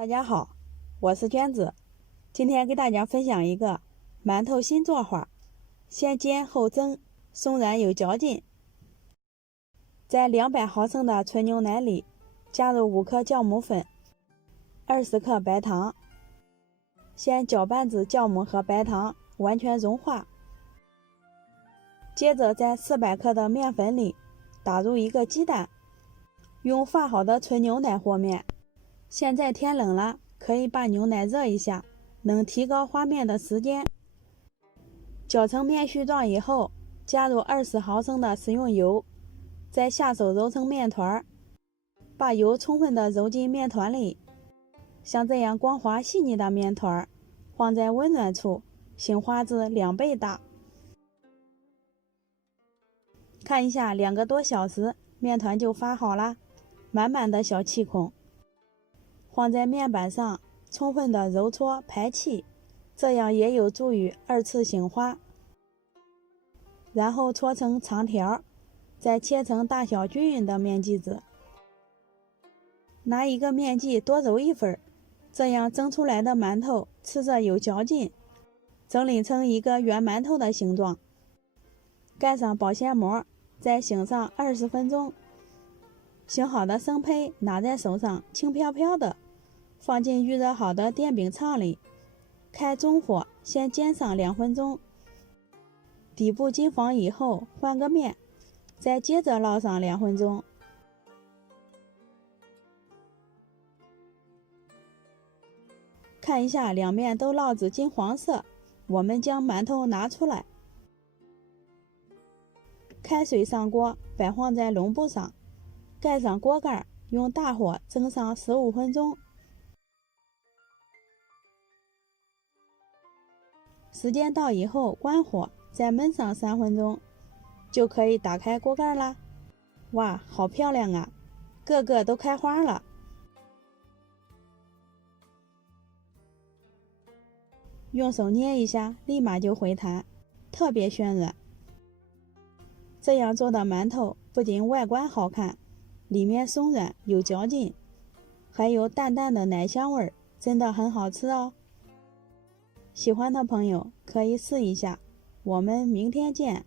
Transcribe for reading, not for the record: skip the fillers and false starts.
大家好，我是娟子，今天给大家分享一个馒头新做法，先煎后蒸，松软有嚼劲。在200毫升的纯牛奶里加入5克酵母粉、20克白糖，先搅拌至酵母和白糖完全融化。接着在400克的面粉里打入1个鸡蛋，用发好的纯牛奶和面。现在天冷了，可以把牛奶热一下，能提高和面的时间。搅成面絮状以后，加入20毫升的食用油，再下手揉成面团，把油充分的揉进面团里。像这样光滑细腻的面团，放在温暖处，醒化至2倍大。看一下2个多小时，面团就发好了，满满的小气孔。放在面板上，充分的揉搓排气，这样也有助于2次醒花。然后搓成长条，再切成大小均匀的面剂子。拿一个面剂多揉一份，这样蒸出来的馒头吃着有嚼劲。整理成一个圆馒头的形状，盖上保鲜膜，再醒上20分钟。醒好的生胚拿在手上轻飘飘的，放进预热好的电饼铛里，开中火先煎上2分钟，底部金黄以后换个面，再接着烙上2分钟。看一下两面都烙至金黄色，我们将馒头拿出来，开水上锅，摆放在笼布上，盖上锅盖，用大火蒸上15分钟。时间到以后关火，再焖上3分钟，就可以打开锅盖啦。哇，好漂亮啊，个个都开花了。用手捏一下，立马就回弹，特别暄软。这样做的馒头不仅外观好看，里面松软有嚼劲，还有淡淡的奶香味，真的很好吃哦。喜欢的朋友可以试一下，我们明天见。